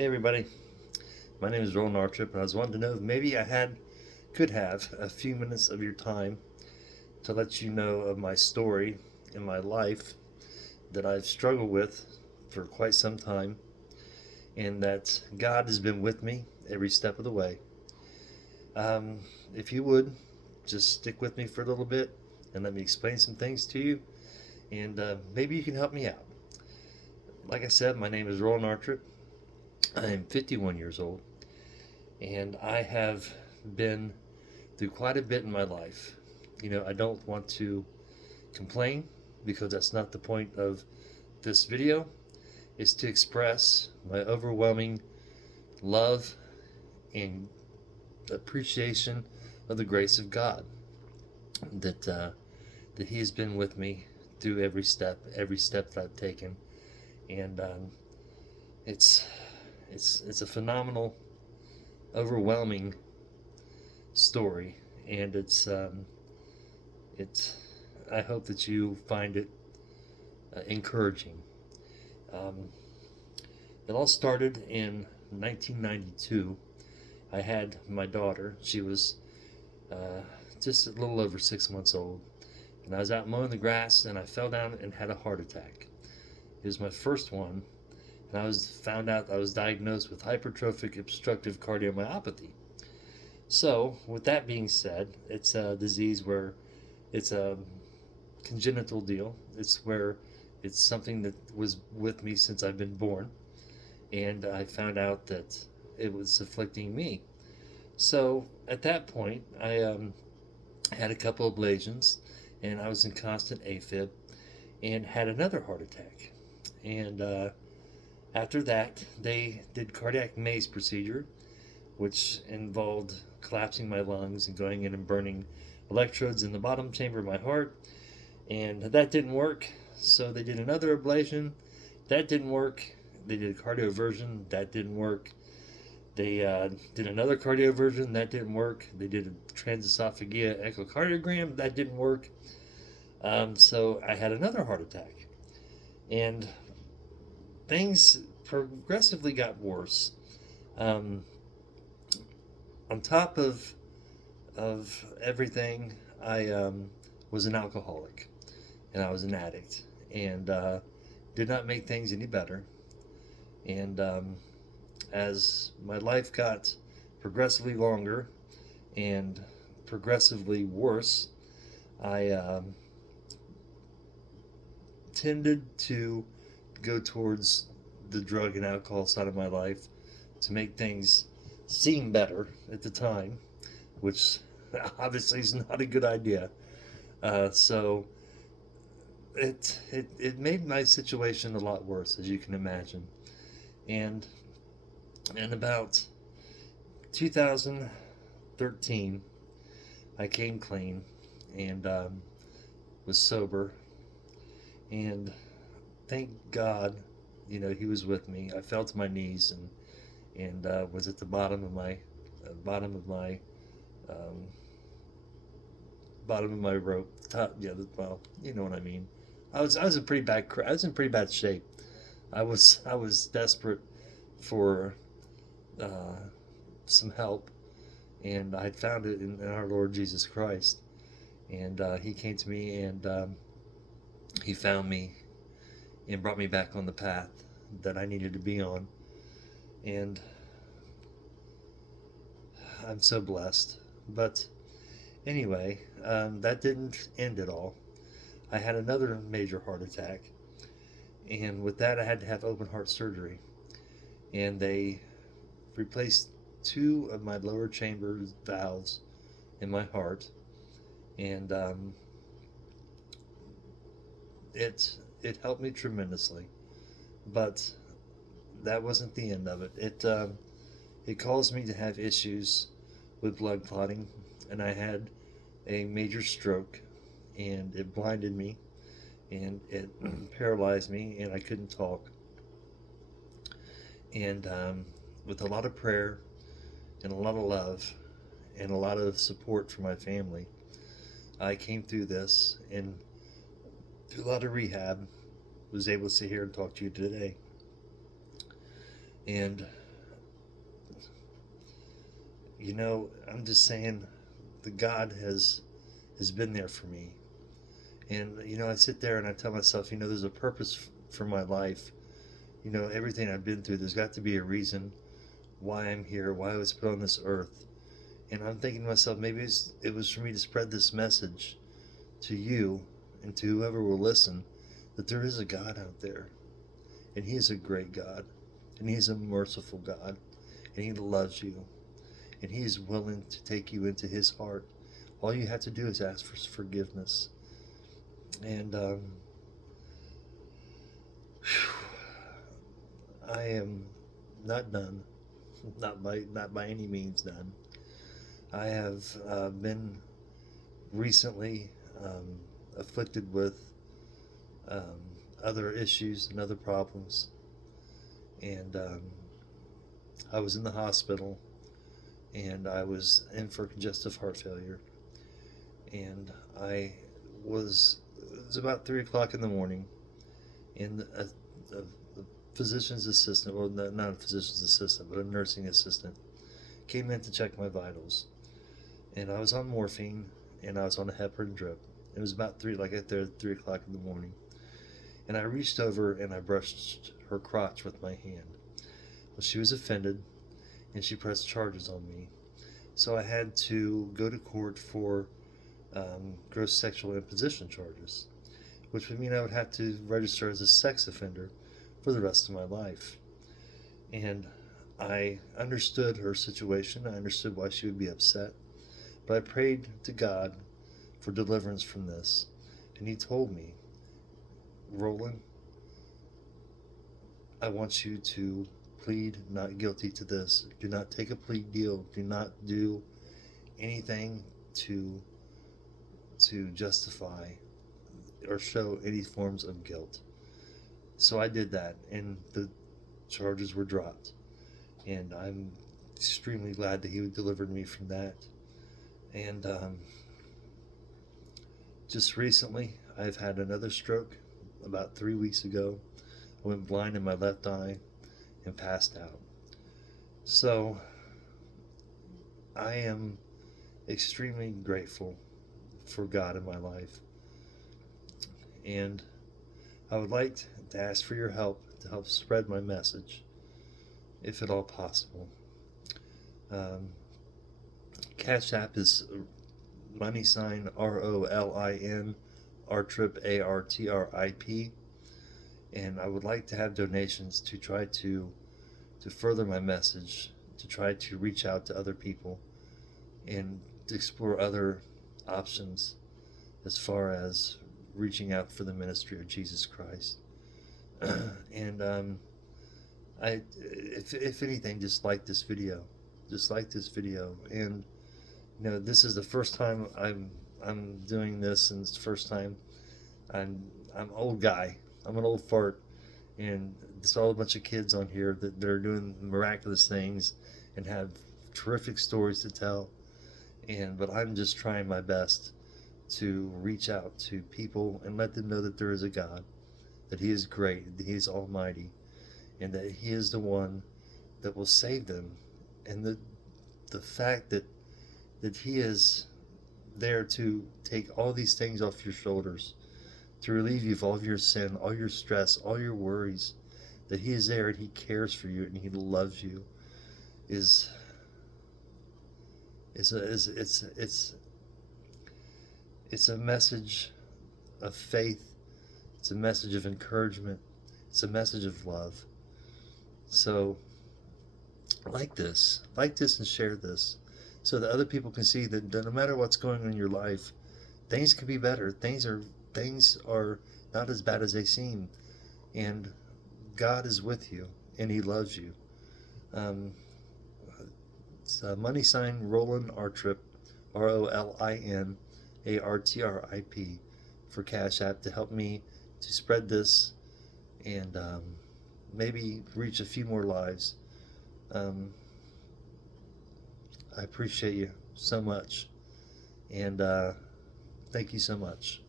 Hey everybody, my name is RolinArtrip, and I was wanting to know if maybe could have a few minutes of your time to let you know of my story in my life that I've struggled with for quite some time, and that God has been with me every step of the way. Um, if you would, just stick with me for a little bit and let me explain some things to you, and maybe you can help me out. Like I said, my name is RolinArtrip. I am 51 years old, and I have been through quite a bit in my life. I don't want to complain because that's not the point of this video. It's to express my overwhelming love and appreciation of the grace of God that He has been with me through every step that I've taken, and it's it's a phenomenal, overwhelming story, and it's I hope that you find it encouraging. Um, it all started in 1992. I had my daughter. She was uh, just a little over 6 months old, and I was out mowing the grass, and I fell down and had a heart attack. It was my first one, and I was found out I was diagnosed with hypertrophic obstructive cardiomyopathy. So, with that being said, it's a disease where it's a congenital deal. It's where it's something that was with me since I've been born, and I found out that it was afflicting me. So at that point, I had a couple of ablations, and I was in constant AFib, and had another heart attack. And after that, they did cardiac maze procedure, which involved collapsing my lungs and going in and burning electrodes in the bottom chamber of my heart, and that didn't work. So they did another ablation. That didn't work. They did a cardioversion. That didn't work. They did another cardioversion. That didn't work. They did a transesophageal echocardiogram. That didn't work. So I had another heart attack, and things progressively got worse. Um, on top of everything, I was an alcoholic, and I was an addict, and did not make things any better. And as my life got progressively longer and progressively worse, I tended to go towards the drug and alcohol side of my life to make things seem better at the time, which obviously is not a good idea. So it made my situation a lot worse, as you can imagine. And in about 2013, I came clean and was sober. And thank God, He was with me. I fell to my knees and was at the bottom of my um, bottom of my rope. Top, yeah, well, you know what I mean. I was in pretty bad shape. I was desperate for uh, some help, and I found it in our Lord Jesus Christ. And He came to me, and He found me and brought me back on the path that I needed to be on. And I'm so blessed. But anyway, that didn't end it all. I had another major heart attack, and with that, I had to have open heart surgery. And they replaced two of my lower chamber valves in my heart, and it helped me tremendously. But that wasn't the end of it. It caused me to have issues with blood clotting, and I had a major stroke, and it blinded me, and it paralyzed me, and I couldn't talk. And with a lot of prayer and a lot of love and a lot of support from my family, I came through this, and through a lot of rehab, was able to sit here and talk to you today. And I'm just saying the God has been there for me. And I sit there and I tell myself, there's a purpose for my life. Everything I've been through, there's got to be a reason why I'm here, why I was put on this earth. And I'm thinking to myself, maybe it was for me to spread this message to you and to whoever will listen, that there is a God out there, and He is a great God, and He is a merciful God, and He loves you, and He is willing to take you into His heart. All you have to do is ask for forgiveness. And I am not done, not by any means done. I have been recently afflicted with um, other issues and other problems, and I was in the hospital, and I was in for congestive heart failure, and it was about 3 o'clock in the morning, and a physician's assistant, well, not a physician's assistant, but a nursing assistant, came in to check my vitals, and I was on morphine, and I was on a heparin drip. It was about like at 3 o'clock in the morning, and I reached over and I brushed her crotch with my hand. Well, she was offended, and she pressed charges on me. So I had to go to court for gross sexual imposition charges, which would mean I would have to register as a sex offender for the rest of my life. And I understood her situation. I understood why she would be upset. But I prayed to God for deliverance from this. And He told me, Roland, I want you to plead not guilty to this. Do not take a plea deal. Do not do anything to justify or show any forms of guilt. So I did that, and the charges were dropped. And I'm extremely glad that He delivered me from that. And just recently, I've had another stroke about 3 weeks ago. I went blind in my left eye and passed out. So I am extremely grateful for God in my life. And I would like to ask for your help to help spread my message, if at all possible. Cash App is money sign ROLIN Artrip ARTRIP, and I would like to have donations to try to further my message, to try to reach out to other people and to explore other options as far as reaching out for the ministry of Jesus Christ. And if anything, just like this video, and this is the first time I'm doing this, and it's the first time I'm an old guy. I'm an old fart, and there's all a bunch of kids on here that are doing miraculous things and have terrific stories to tell. But I'm just trying my best to reach out to people and let them know that there is a God, that He is great, that He is almighty, and that He is the one that will save them. And the fact that He is there to take all these things off your shoulders, to relieve you of all of your sin, all your stress, all your worries, that He is there and He cares for you and He loves you, it's a message of faith. It's a message of encouragement. It's a message of love. So like this and share this, so that other people can see that no matter what's going on in your life, things can be better. Things are not as bad as they seem, and God is with you and He loves you. It's money sign RolinArtrip, RolinArtrip, for Cash App, to help me to spread this and maybe reach a few more lives. I appreciate you so much, and thank you so much.